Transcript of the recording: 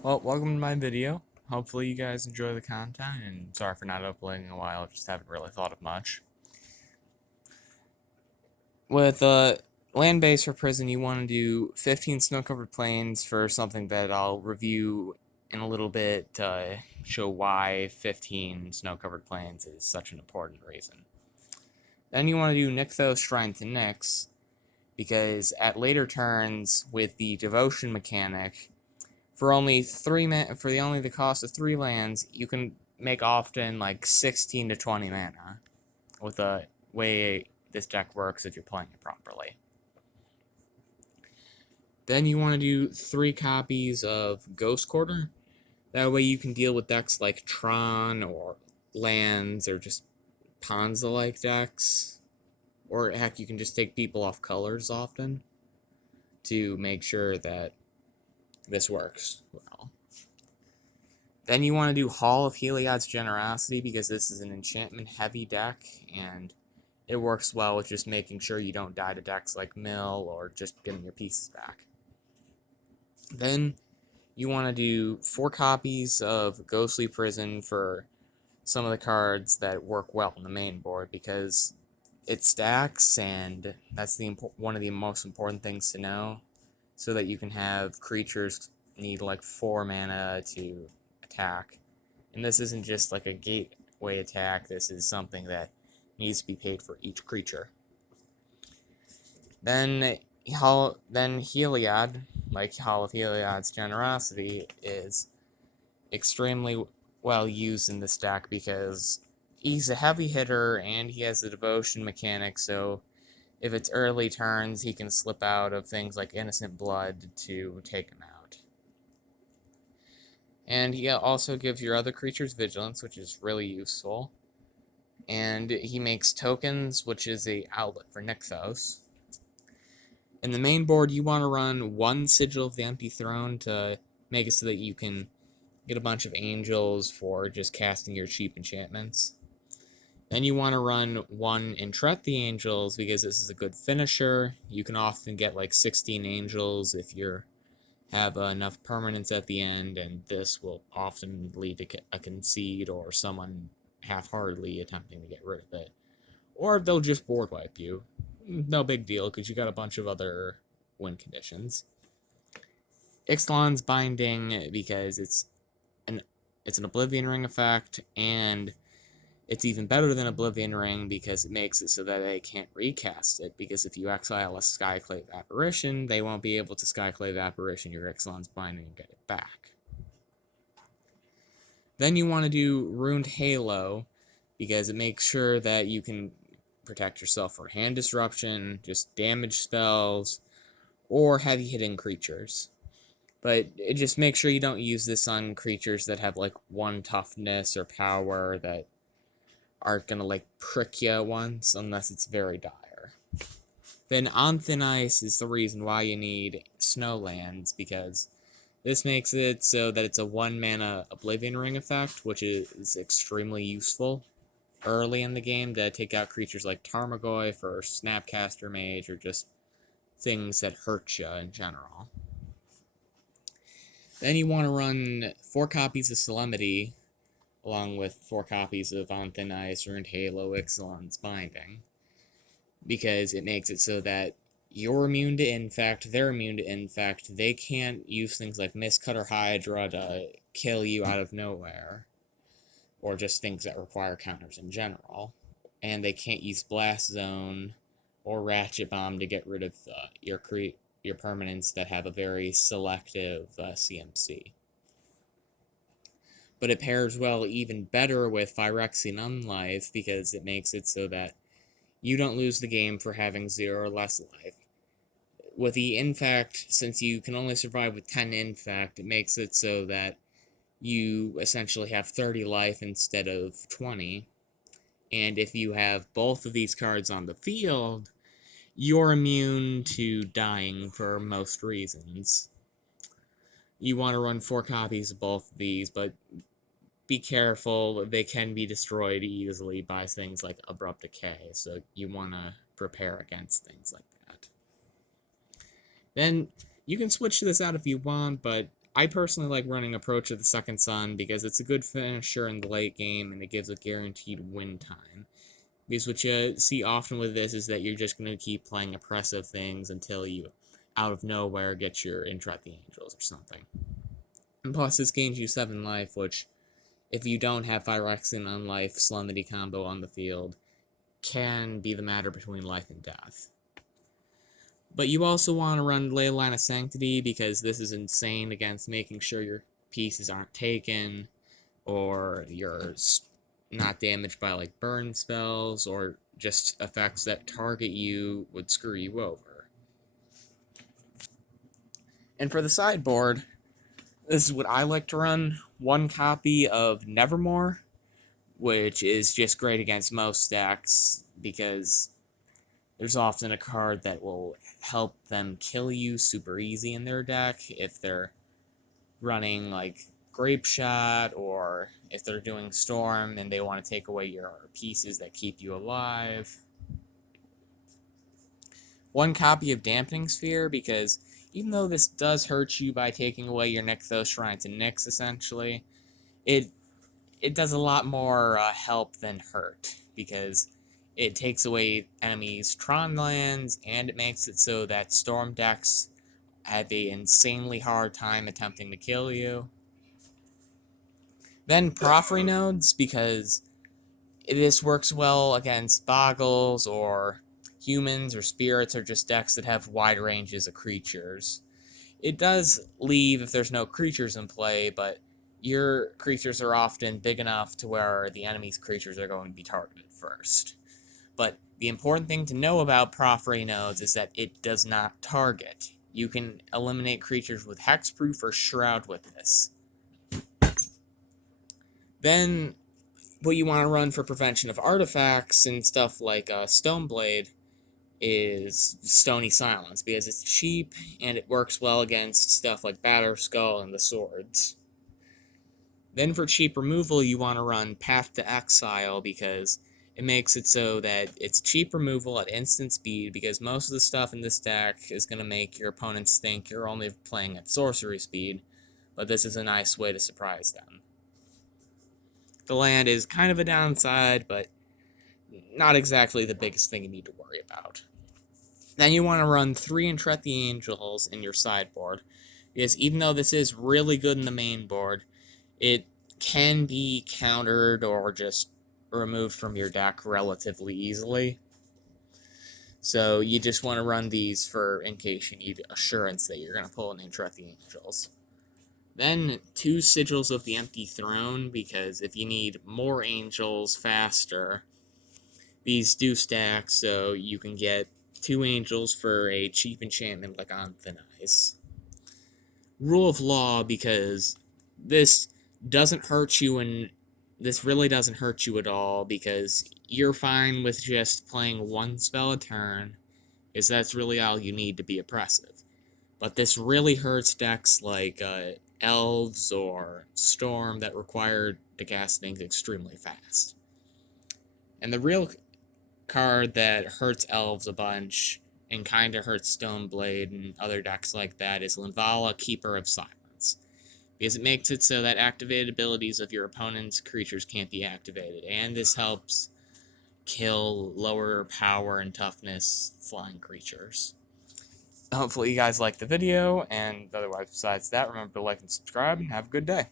Well, welcome to my video. Hopefully you guys enjoy the content, and sorry for not uploading in a while, just haven't really thought of much. With land base for prison, you want to do 15 snow-covered plains for something that I'll review in a little bit to show why 15 snow-covered plains is such an important reason. Then you want to do Nykthos Shrine to Nyx, because at later turns, with the devotion mechanic, for only the cost of 3 lands, you can make often like 16 to 20 mana with the way this deck works if you're playing it properly. Then you want to do 3 copies of Ghost Quarter. That way you can deal with decks like Tron or lands or just Ponza-like decks. Or heck, you can just take people off colors often to make sure that this works well. Then you want to do Hall of Heliod's Generosity, because this is an enchantment-heavy deck, and it works well with just making sure you don't die to decks like Mill or just getting your pieces back. Then you want to do 4 copies of Ghostly Prison for some of the cards that work well on the main board, because it stacks, and that's one of the most important things to know, so that you can have creatures need like 4 mana to attack. And this isn't just like a gateway attack, this is something that needs to be paid for each creature. Then Heliod, like Hall of Heliod's Generosity, is extremely well used in this deck because he's a heavy hitter and he has the devotion mechanic, so if it's early turns, he can slip out of things like Innocent Blood to take him out. And he also gives your other creatures vigilance, which is really useful. And he makes tokens, which is a outlet for Nykthos. In the main board, you want to run 1 Sigil of the Empty Throne to make it so that you can get a bunch of angels for just casting your cheap enchantments. Then you want to run 1 Entreat the Angels, because this is a good finisher. You can often get like 16 angels if you have enough permanents at the end, and this will often lead to a concede or someone half-heartedly attempting to get rid of it. Or they'll just board wipe you. No big deal, because you got a bunch of other win conditions. Ixalan's Binding, because it's an Oblivion Ring effect, and it's even better than Oblivion Ring because it makes it so that they can't recast it, because if you exile a Skyclave Apparition, they won't be able to Skyclave Apparition your Ixalan's Binding and get it back. Then you want to do Ruined Halo, because it makes sure that you can protect yourself from hand disruption, just damage spells, or heavy hitting creatures. But it just makes sure you don't use this on creatures that have like 1 toughness or power that aren't gonna like prick you once unless it's very dire. Then On Thin Ice is the reason why you need Snowlands, because this makes it so that it's a 1 mana Oblivion Ring effect, which is extremely useful early in the game to take out creatures like Tarmogoyf or Snapcaster Mage, or just things that hurt you in general. Then you want to run 4 copies of Solemnity, along with 4 copies of On Thin Ice, Ruined Halo, Ixalan's Binding, because it makes it so that you're immune to Infect, they're immune to Infect, they can't use things like Mistcut or Hydra to kill you out of nowhere, or just things that require counters in general, and they can't use Blast Zone or Ratchet Bomb to get rid of your permanents that have a very selective CMC. But it pairs well even better with Phyrexian Unlife, because it makes it so that you don't lose the game for having 0 or less life. With the Infect, since you can only survive with 10 Infect, it makes it so that you essentially have 30 life instead of 20. And if you have both of these cards on the field, you're immune to dying for most reasons. You want to run 4 copies of both of these, but be careful, they can be destroyed easily by things like Abrupt Decay, so you want to prepare against things like that. Then, you can switch this out if you want, but I personally like running Approach of the Second Sun because it's a good finisher in the late game and it gives a guaranteed win time. Because what you see often with this is that you're just going to keep playing oppressive things until you, out of nowhere, get your Interrupt the Angels or something. And plus, this gains you 7 life, which, if you don't have Phyrexian Unlife Solemnity combo on the field, can be the matter between life and death. But you also want to run Leyline of Sanctity because this is insane against making sure your pieces aren't taken, or you're not damaged by like burn spells, or just effects that target you would screw you over. And for the sideboard, this is what I like to run. 1 copy of Nevermore, which is just great against most decks because there's often a card that will help them kill you super easy in their deck if they're running like Grape Shot, or if they're doing Storm and they want to take away your pieces that keep you alive. 1 copy of Dampening Sphere, because even though this does hurt you by taking away your Nykthos Shrine to Nyx, essentially, it does a lot more help than hurt, because it takes away enemies' Tron lands, and it makes it so that Storm decks have an insanely hard time attempting to kill you. Then Porphyry Nodes, because this works well against Boggles, or humans, or spirits, or just decks that have wide ranges of creatures. It does leave if there's no creatures in play, but your creatures are often big enough to where the enemy's creatures are going to be targeted first. But the important thing to know about Porphyry Nodes is that it does not target. You can eliminate creatures with Hexproof or Shroud with this. Then, what you want to run for prevention of artifacts and stuff like Stoneblade is Stony Silence, because it's cheap and it works well against stuff like Batterskull and the swords. Then for cheap removal, you want to run Path to Exile, because it makes it so that it's cheap removal at instant speed, because most of the stuff in this deck is going to make your opponents think you're only playing at sorcery speed, but this is a nice way to surprise them. The land is kind of a downside, but not exactly the biggest thing you need to worry about. Then you want to run 3 Entreat the Angels in your sideboard, because even though this is really good in the main board, it can be countered or just removed from your deck relatively easily. So you just want to run these for in case you need assurance that you're going to pull an Entreat the Angels. Then 2 Sigils of the Empty Throne, because if you need more angels faster, these do stack, so you can get 2 angels for a cheap enchantment like On Thin Ice. Rule of Law, because this doesn't hurt you, and this really doesn't hurt you at all, because you're fine with just playing 1 spell a turn, because that's really all you need to be oppressive. But this really hurts decks like Elves or Storm that require to cast things extremely fast. And the real card that hurts Elves a bunch and kind of hurts Stoneblade and other decks like that is Linvala, Keeper of Silence, because it makes it so that activated abilities of your opponent's creatures can't be activated, and this helps kill lower power and toughness flying creatures. Hopefully you guys liked the video, and otherwise besides that, remember to like and subscribe, and have a good day.